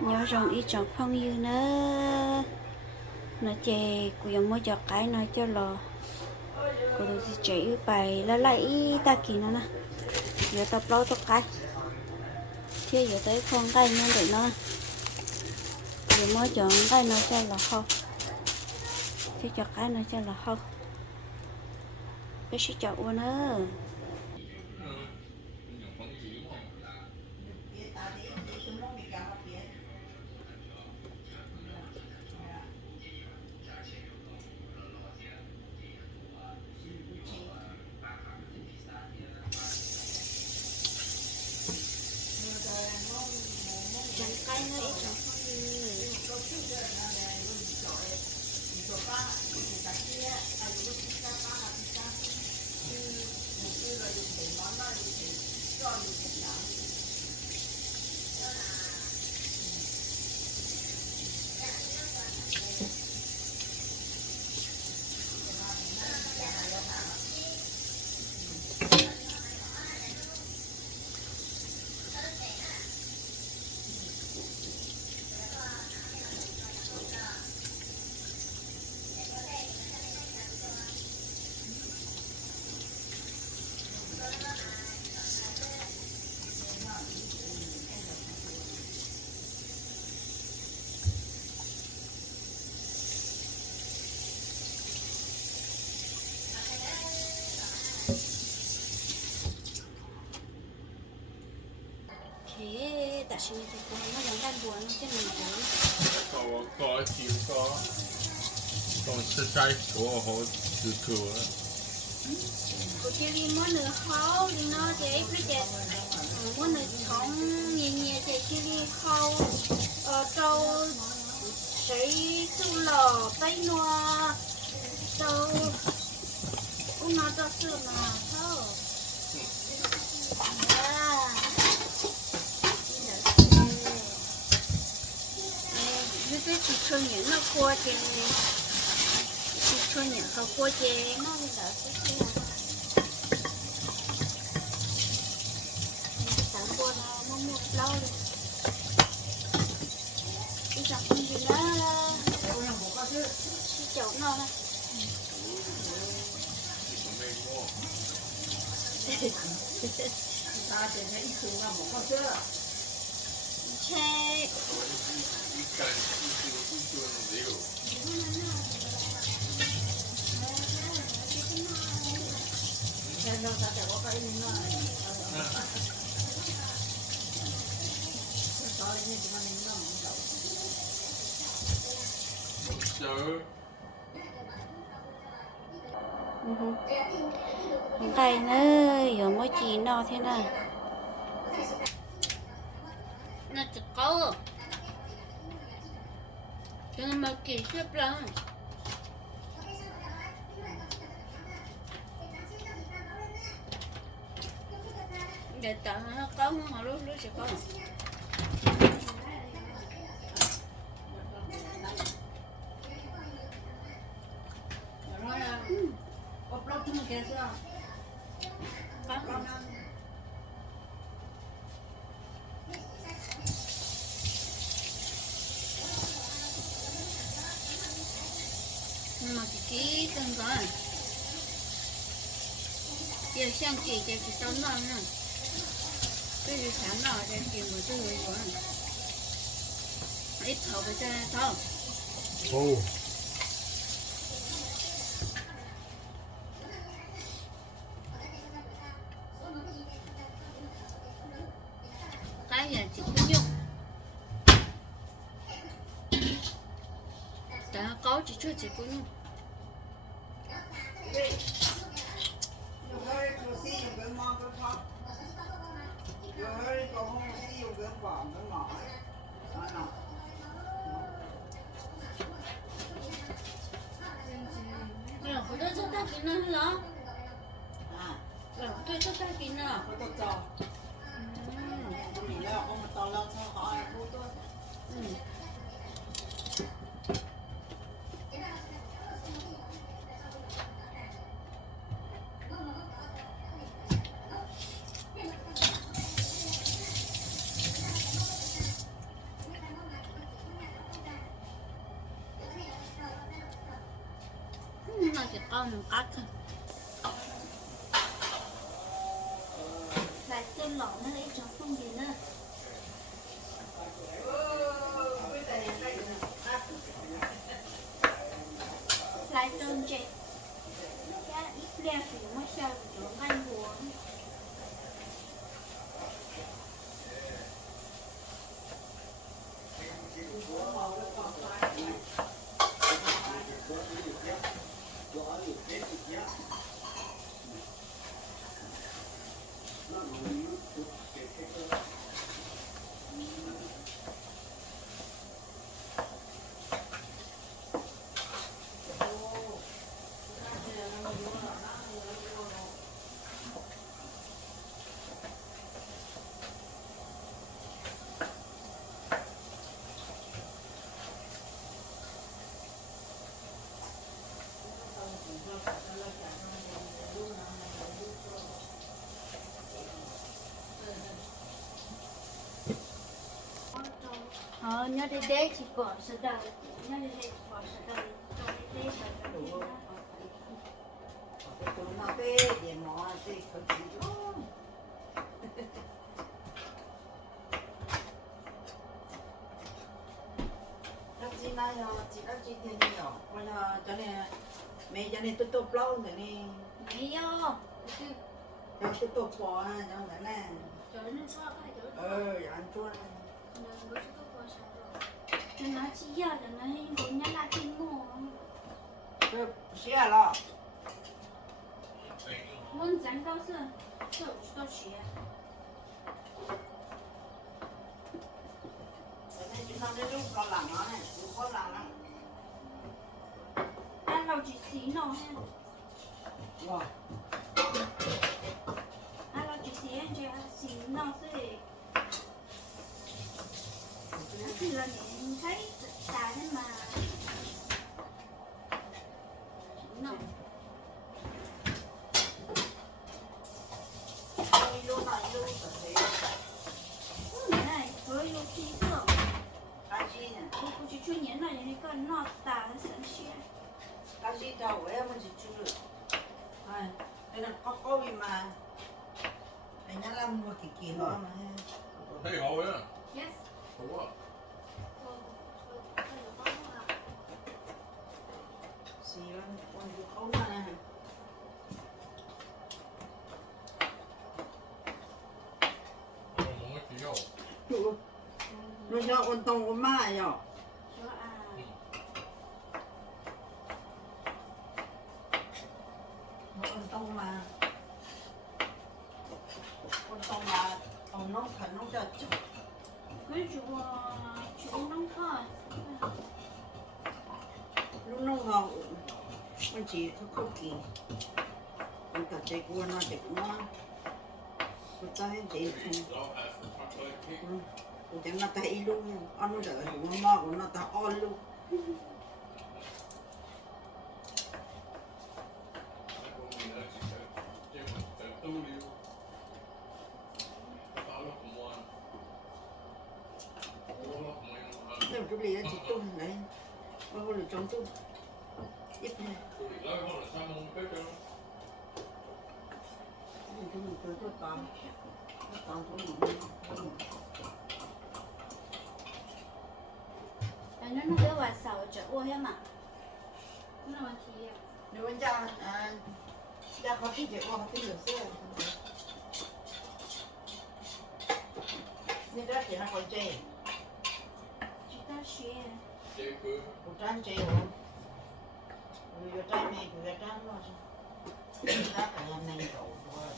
nhớ rằng ít chẳng phong như nữa nó chè của giống mới cho cái nó cho lò của đồ gì chạy bài là lại ta kỳ nó nè giờ tập lâu tập cái thế giờ tới con tay nhân để nó giờ mới chọn tay nó cho là không thế cho cái nó cho là không cái sẽ chọn nữa chẳng cái nó ít chẳng thế tại sao thì cũng nó vẫn đang buồn nó chứ mình thấy có chịu có吃斋佛好吃苦啊。của chị đi món nữa khâu thì nó thế cứ chị món nữa sống nhẹ nhẹ chị đi khâu trâu sấy su lò tay noa trâu cũng nó cho sữa mà thôi như thế chị cho những nó qua chị cho những họ qua chị nó là cái sáng qua nó một lâu rồi đi gặp con gì đó chậu nó này ta chỉ thấy chú là một con chưa che xem đâu ta sẽ có cái gì nữa nói như chúng mình nó tay nữa giờ mới chỉ nó thế nào nó chỉ có cho nên mà kỳ xếp lắm để tạo nó có họ lúc sẽ có nói là ốp lót chúng kia chưa có nhưng mà chỉ kỹ từng rồi giờ sang kỳ thì chỉ tao nói nè cái gì sáng nào để kiếm một cái người của ít thầu với cho thầu Ồ. cái nhà chỉ có nhung đã có chỉ chưa chỉ có nhung là phải tới số ta kín nữa hả? Là tới số ta kín nữa. chỉ con một cắt thôi. Lại tên lỏng nó lấy cho không gì nữa. Lại tên chị. Cái ít leo thì nó sao chỗ anh buồn. Nhớ đi đế chỉ bỏ sữa đậu, nhớ đi đế chỉ bỏ sữa đậu, cho đi đế sữa đậu. Tụi nó tê để mỏ tê cực kỳ luôn. Đất gì này chỉ đất gì thế nhiều, bây giờ cho nên mẹ cho nên tôi lâu rồi nè, Mấy vô, cho tôi bỏ cho nên là, trời nó sao cái chỗ. ăn chua này. Nó nói chỉ giờ là nó cũng nhớ là tin ngủ. Cái xe lo, Muốn dán đâu sự, chỗ chỗ xía. cho nên chúng ta đến lúc lo làm nó này, cũng có làm lắm. Ăn lâu chỉ xí nó ha. Wow. Ăn lâu chỉ xí anh chị xí nó sẽ. Thì là mình thấy xả thế mà. Nó. Luôn này luôn phải Cái này với yêu khí cơ. cái gì nè, Cô chỉ chuyên nhấn là những cái nó tả nó sẵn xịa. cái gì đâu em mình chỉ chưa. Này, đây là có gì mà anh nhá làm một cái kỳ đó mà. Thấy hậu á. Yes. Ủa. Xì lên con gì không mà nè. Không có chỉ hậu. Rồi cho con tông con má rồi. Cho à. Con tông mà ông nó khẩn nó cho chút. Cái chú nông thôi. Lúc nó ngầu con chỉ không kỳ. Con cả chạy qua nó chạy nó. Con ta hết chạy không. Con chẳng nó tay luôn. Ăn nó đợi nó mò của nó ta on luôn. Thế mà chú Lý chỉ tung đấy. Con lửa chống tung. Ít này. Chú mình cười tôi tóm. Tóm chú mình. Nó cứ vào sầu trở qua hết mà. Nó mà thì Nếu anh cha có thích thì con có thích lửa xưa. Nên đó thì nó còn chê. chỉ ta xuyên. Một trang chê không? Người vô trang này, người vô trang rồi. Ta phải làm này cậu rồi.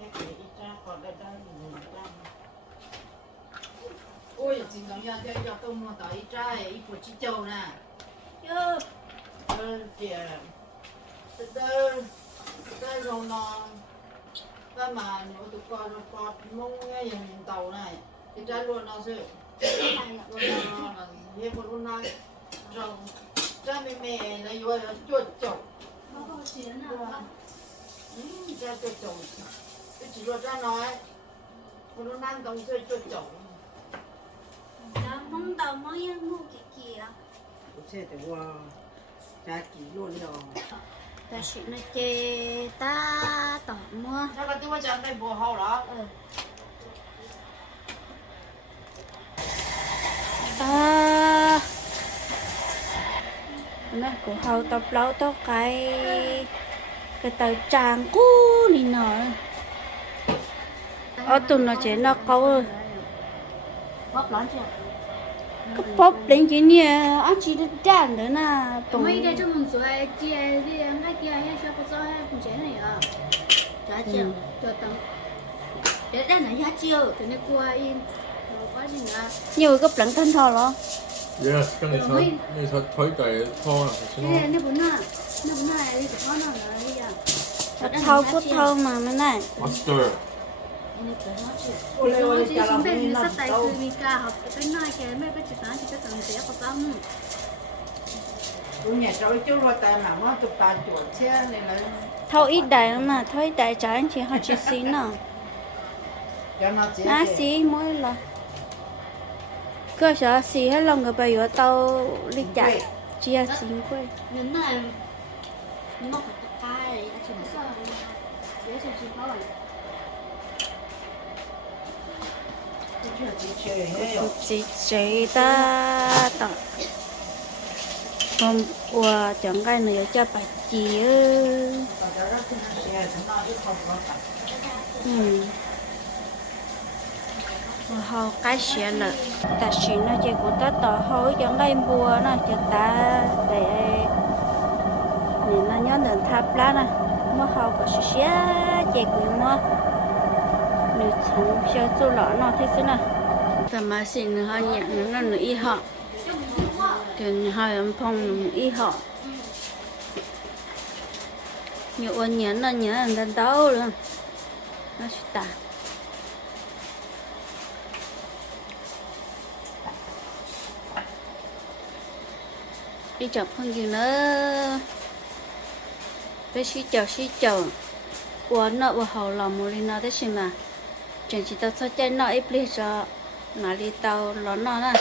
Cái gì đi trang còn đây trang thì người trang. Ôi, chính đồng cho tông nó tới trai, ít của chị châu nè. Chưa. Kìa. Tới rồi nó. Cái mà nếu tụi con mông nghe dòng tàu này. Thì trái luôn nó sự. Luôn nó là như một luôn này. Rồi, trái mẹ là vô là chuột chậu. Bao bao chiến à? Trái chuột chậu. Cái chỉ luôn ra nói. Một luôn ăn tổng chơi chuột chậu. Đó mong tàu mới mua cái kia. Cái xe thì wow. cha chỉ luôn rồi ta chỉ nó chê ta tỏ mua sao cái tôi chẳng đây bùa hậu đó nó của hậu tập lâu tao cái tờ tràng cũ đi nọ ở tụi nó chỉ nó câu bóp lắm chưa cái bóp đến chỉ nè anh chỉ được tràn nữa nè tụi mấy cái trong một số ai kia đi ăn cái kia hay sao có sao hay cũng chế này à giá chừng cho tao để đây là giá chưa cái này qua in rồi quá gì nữa nhiều cái plants thân thò lo Yes,跟你說推地拖啦，頭先 cái 咯。 này bữa nay đi có nó là đi à thâu cút thâu mà nó này Master， Ôi ôi chỉ chả chúng làm ta gì đi nằm sắp tay đâu từ Mika học cái nói cái mấy cái chuyện đó chỉ có cần sẽ có tâm tôi nhà cháu chú lo tay mà nó tụt ta chuột xe này là thâu ít đại mà thâu ít đại trả anh chị họ chỉ xí nè cho nó chế á xí mỗi lần cơ sở xí hết lòng người bây giờ tao đi chạy chia xí quê nhưng mà nó phải cái chỉ là sao dễ chịu chịu thôi chưa chỉ chơi hết chỉ chế ta tao hôm qua chẳng cái này cho bà chị ơi và cho nó cũng xe thì nó cũng không có cả họ cái xe là ta xin nó chỉ của ta tỏ hối chẳng đây mua nó cho ta để nhìn nó nhớ đến tháp lá nè mua họ có xe chỉ của mua nếu chúng xe chú lọ nó thế chứ nè ta mà xin họ nhận nó nữa y họ thì hai ông phong y họ nhiều anh nhớ là nhớ đến đâu luôn nó sẽ ta đi chọc không gì nữa bé xí chầu qua nợ qua hậu lòng một lần nào thế xin mà chẳng chỉ tao sao chơi nợ ít đi cho mà đi tao lón nó nè